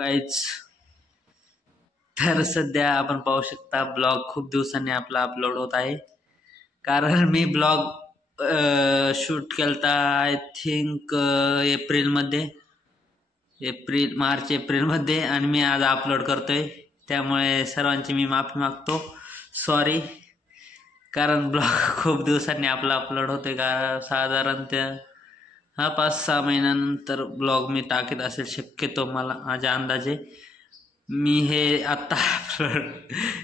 Guys, तर सध्या आपण पाहू शकता ब्लॉग खूप दिवसांनी आपला अपलोड होत आहे. कारण मी ब्लॉग शूट केलता आय थिंक मार्च एप्रिलमध्ये आणि मी आज अपलोड करतोय. त्यामुळे सर्वांची मी माफी मागतो, सॉरी. कारण ब्लॉग खूप दिवसांनी आपला अपलोड होतोय का साधारणतः 5-6 महिन्यानंतर ब्लॉग मी टाकत असेल शक्यतो, मला माझ्या अंदाजे. मी हे आत्ता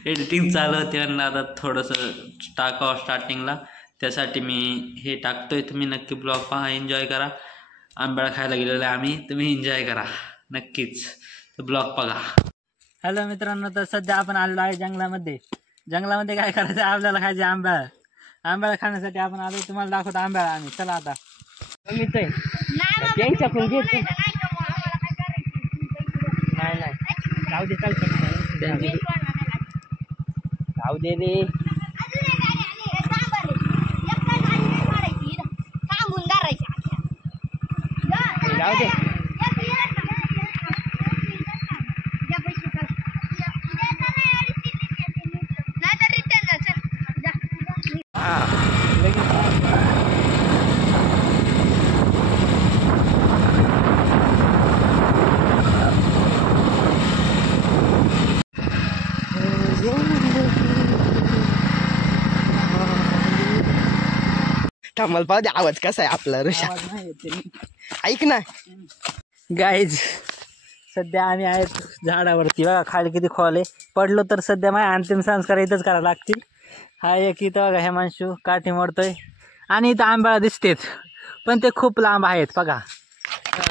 एडिटिंग चालू होते आणि आता थोडंसं टाकावं स्टार्टिंगला, त्यासाठी मी हे टाकतोय. तुम्ही नक्की ब्लॉग पहा, एन्जॉय करा. आंब्याला खायला गेलेलो आहे आम्ही, तुम्ही एन्जॉय करा नक्कीच, तर ब्लॉग बघा. हॅलो मित्रांनो, तर सध्या आपण आलेलो आहे जंगलामध्ये. जंगलामध्ये काय करायचं, आपल्याला खायचे आंब्याला खाण्यासाठी आपण आलो. तुम्हाला दाखवतो आंब्याला आम्ही. चला आता जाऊ दे, जाऊ दे रे. जाऊ दे. थांबल पाहू दे आवाज कसा आहे आपला. ऋषा ऐक ना गाईज, सध्या आम्ही आहेत झाडावरती. बघा खाली किती खोल आहे. पडलो तर सध्या माझ्या अंतिम संस्कार इथंच करावं लागतील. हा एक इथं बघा हेमांशू काठी मोडतोय आणि इथं आंब्याला दिसतेच, पण ते खूप लांब आहेत. बघा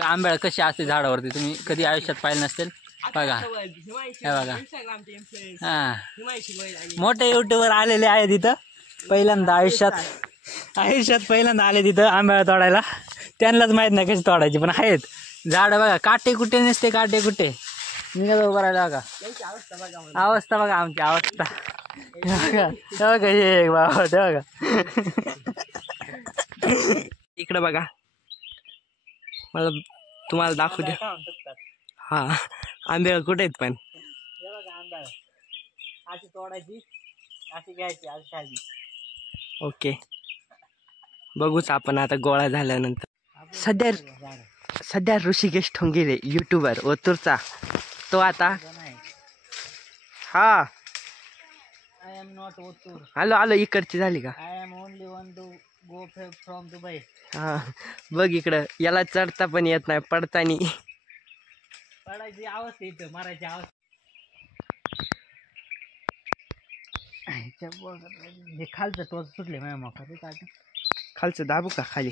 आंब्याला कशी असते झाडावरती, तुम्ही कधी आयुष्यात पाहिलं नसेल. बघा हे बघा, हां मोठे युट्यूबर आलेले आहेत इथं. पहिल्यांदा आयुष्यात पहिल्यांदा आले तिथं आंब्याला तोडायला. त्यांनाच माहीत नाही कशी तोडायची, पण आहेत झाडं. बघा काटे कुठे नसते, काटे कुठे निघत उभं राहिला. बघा अवस्था, बघा आमची अवस्था. बघा हे बाबा, ते बघा इकडं बघा, मला तुम्हाला दाखवू द्या. हा आंबे कुठे आहेत पण. आंब्याला अशी तोडायची, अशी घ्यायची, अशी खायची. ओके, बघूच आपण आता गोळा झाल्यानंतर. सध्या ऋषिकेश ठोंगिरे युट्यूबर ओतूरचा, तो आता हा आय एम नॉट ओतूर. आलो इकडची झाली का. I am only one to go from Dubai. हा बघ इकडं, याला चढता पण येत नाही, पडतानी पडायची अवस्था, इथं मारायची अवस्था. हे खालचं टोच सुटले माझ्या मोका. ते काय खालचं दाबू का खाली.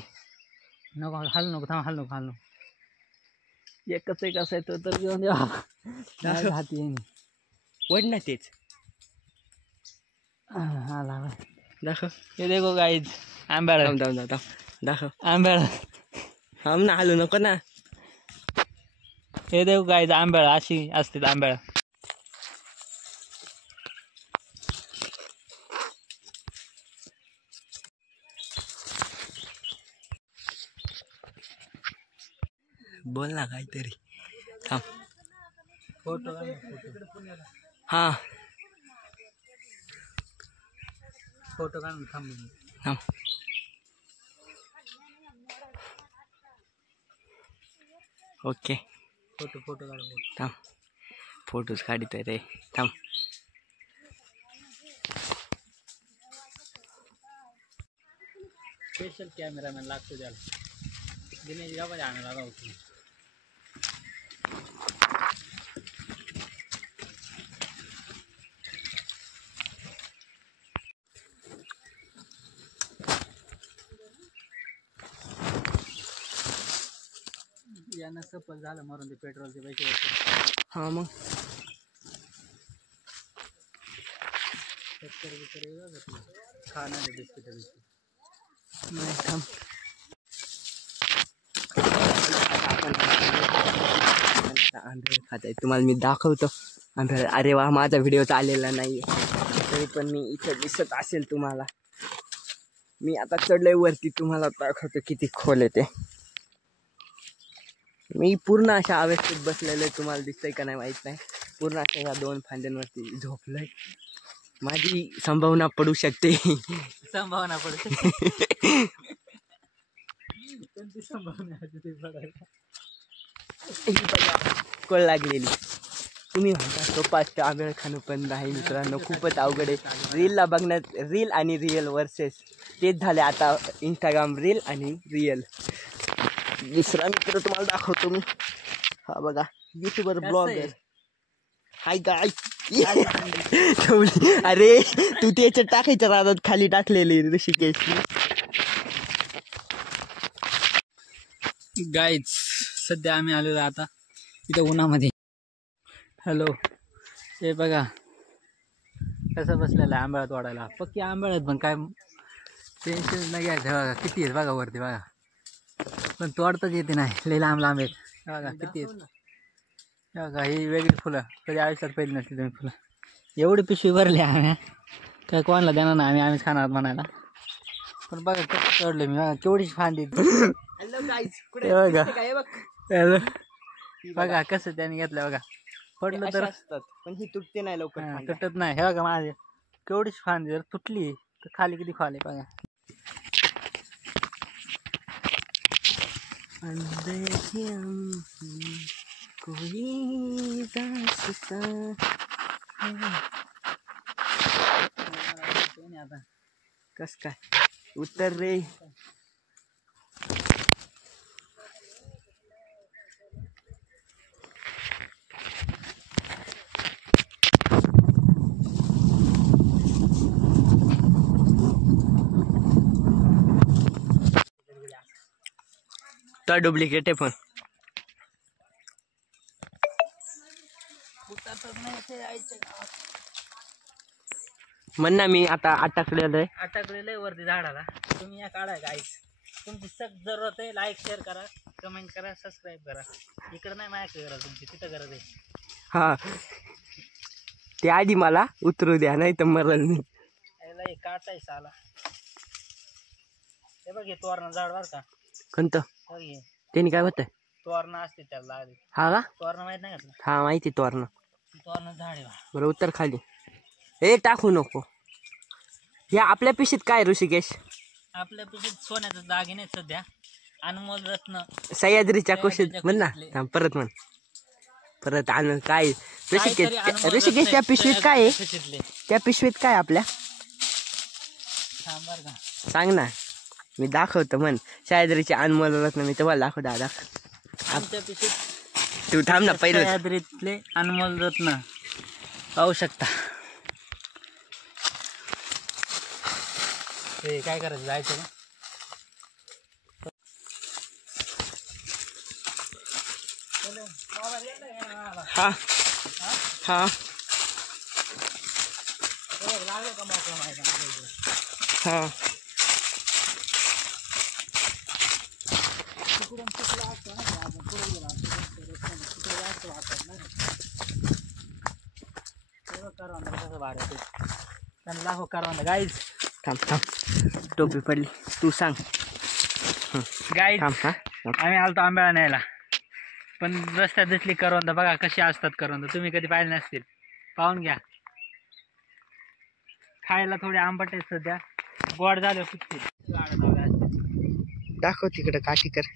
नको, हल नको, थांब, हल नको. एकच एक असायचं तर घेऊन हाती वड ना तेच. आला दाखव. हे देखो गाईज, आंब्याला दाखव आंब्याला. हम ना हलू नको ना. हे देखो गाईज, आंब्याला अशी असते आंब्याला. बोल ना काहीतरी. थांब, फोटो हा फोटो काढून थांब. थांब. ओके, फोटो काढून थांब, फोटोज काढतोय रे. थांब. स्पेशल कॅमेरामॅन लागतो त्याला. दिनेश गावात आणायला लावतो. यांना सफल झालं मारून ते पेट्रोलचे पैसे होते. हा मग खाणार बिस्किट नाही. थांब, आंबे खात आहे तुम्हाला मी दाखवतो. आंबे, अरे वा, माझा व्हिडिओ आलेला नाही तरी पण मी इथं दिसत असेल तुम्हाला. मी आता चढलोय वरती, तुम्हाला दाखवतो किती खोल आहे ते. मी पूर्ण अशा अवस्थेत बसलेलो आहे, तुम्हाला दिसतंय का नाही माहित नाही. पूर्ण अशा ह्या 2 फांद्यांवरती झोपलोय. माझी संभावना पडू शकते. संभावना पडते. कोणती संभावना आहे तिथे पडायला? कळ लागलेली. तुम्ही म्हणता सोपास्ट आंबेळ खाणं पण नाही मित्रांनो, खूपच अवघड आहे. रीलला बघण्यात रील आणि रिअल वर्सेस तेच झाले आता. इंस्टाग्राम रील आणि रिअल. दुसरा मित्र तुम्हाला दाखवतो मी. हा बघा, युट्यूबर ब्लॉगर. हाय गाय. अरे तू त्याच्यात टाकायच्या रानात खाली टाकलेली ऋषिकेश. गाईज सध्या आम्ही आलेलो आता इथं उन्हामध्ये. हॅलो, हे बघा कसं बसलेलं आहे आंब्यात वाढायला. पक्की आंब्यात पण काय टेन्शन नाही घ्यायचं. बघा किती आहेत बघा वरती बघा, पण तोडताच येते नाही. लई लांब लांब आहेत बघा किती आहेत. बघा ही वेगळी फुलं, कधी आयुष्यात पहिली नसली तुम्ही फुलं. एवढी पिशवी भरली आम्ही, काय कोणाला देणार नाही, आम्हीच खाणार म्हणायला. पण बघा कसं तोडलं मी. बघा केवढीच फांदी. बघा बघा कसं त्याने घेतलं बघा. पडलं तर असतात पण ही तुटते नाही लवकर. तुटत नाही. हे बघा माझे केवढीच फांदी जर तुटली तर खाली किती खाली बघा. कस काय उत्तर रे. तर डुप्लिकेट आहे पण म्हण ना. मी आता अटकलेलं आहे. अटकलेलं आहे वरती झाडाला. तुम्ही या काढाय गाईस. तुमची सख्त जरूरत आहे. लाईक शेअर करा, कमेंट करा, सबस्क्राईब करा. इकडं नाही माझ्याकडे गरज, तुमची तिथं गरज आहे. हा ते आधी मला उतरू द्या, नाही तर मरल मी. याला एक काटायचं आला. हे बघ हे तोरणं झाड बर का. कोणतं? बघ हे त्यांनी काय होतं? तोरणं असते त्याला लागली. हा का? तोरणं माहित नाही का तुला? हा माहिती तोरणं. तोरणं झाड आहे. बरं उत्तर खाली. हे टाकू नको. हे आपल्या पिशीत काय ऋषिकेश? आपल्या पिशवीत सोन्याचे दागिने आहेत सध्या. अनमोल रत्न सह्याद्रीच्या कुशीत म्हण ना. थांब परत म्हण. परत आण काय ऋषिकेश त्या पिशवीत काय आहे? त्या पिशवीत काय आपल्या? सांबार का सांग ना, मी दाखवतो. म्हण सह्याद्रीचे अनमोल रत्न. मी तुम्हाला दाखव दादा. आमच्या पिशवीत तू थांब ना पहिलं. सह्याद्रीतले अनमोल रत्न पाहू शकता. हे काय करायचं, जायचं का? हा हा हा लाखो करवंद गाईज. थांब थांब टोपी पडली. तू सांग गाईज. थांब. हा आम्ही आलतो आंब्याला न्यायला, पण रस्त्यात दिसली करवंद. बघा कशी असतात करवंद, तुम्ही कधी पाहिले नसतील, पाहून घ्या. खायला थोडे आंबट आहेत सध्या, गोड झाले कुठे. दाखव तिकडं काठी कर.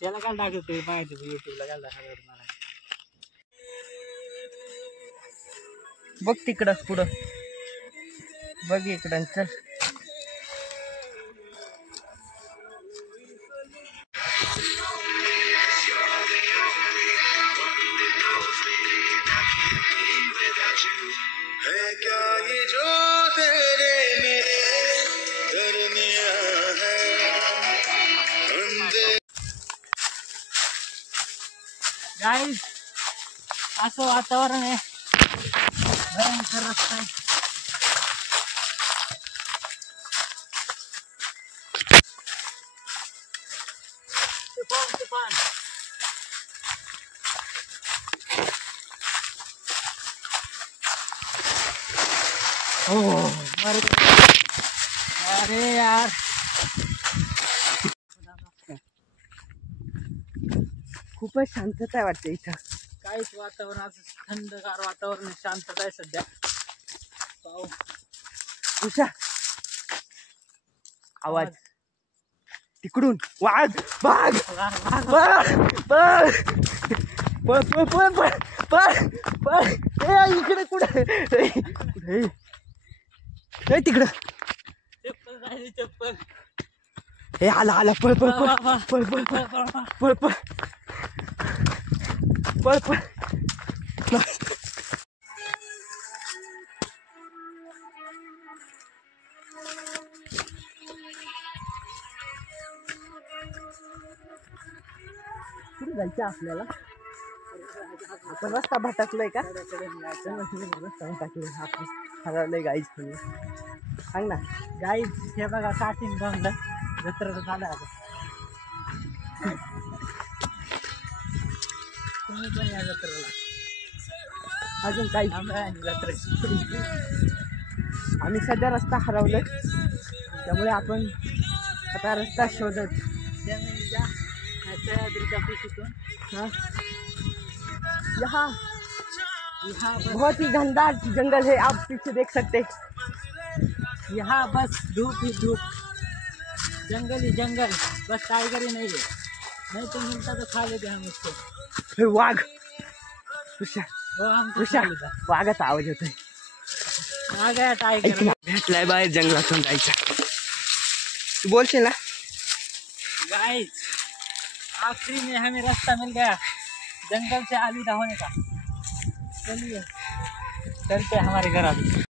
त्याला काय टाकत तुम्ही माहिती युट्यूबला काय दाखवत मला. बघ तिकडं पुढं. बघ इकडं. चल गाईस असं वातावरण आहे. भयंकर रास्ता आहे. तुफान. अरे यार खूपच शांतता आहे वाटते इथं. काहीच वातावरण असं थंडगार वातावरण आहे, शांतता आहे सध्या. पाऊस उषा आवाज तिकडून वाघ वाघ वाघ पळ पळ पळ पळ पळ पळ पळ ए इकडे कुठे तिकडं चप्पल राहिली, चप्पल. हे आला आला पळ पळ पळ पळ पळ पळ पळ पळ पळ कुठे जायचं आपल्याला? आपण रस्ता भटकलोय का? रस्ता भटकलोय आपण, हरवलंय गाईच. तुम्ही सांग ना. गाईज हे बघा काठीन बंगला जत्रा झाला आता. तुम्ही पण या जत्रेला. अजून काही जत्रे आम्ही सध्या रस्ता हरवलोय, त्यामुळे आपण आता रस्ता शोधत. जमिनीच्या सह्याद्रीच्या कुशीतून यहाँ बस, बहुत ही घनदार जंगल है, आप पीछे देख सकते. यहाँ बस धूप ही धूप, जंगल ही जंगल, बस टाइगर ही नहीं है. नहीं तो मिलता तो खा लेते हम उसको. हे वाघ उषा वो हमको उषा खा लेता. वाघाचा आवाज होतोय. आ गया टाइगर. भेटलाय बाहेर जंगलातून जायचं. तू बोलशील ना. गाइस आखिरी में हमें रास्ता मिल गया जंगल से अलविदा होने का. चलिए चलते हमारे घर अभी.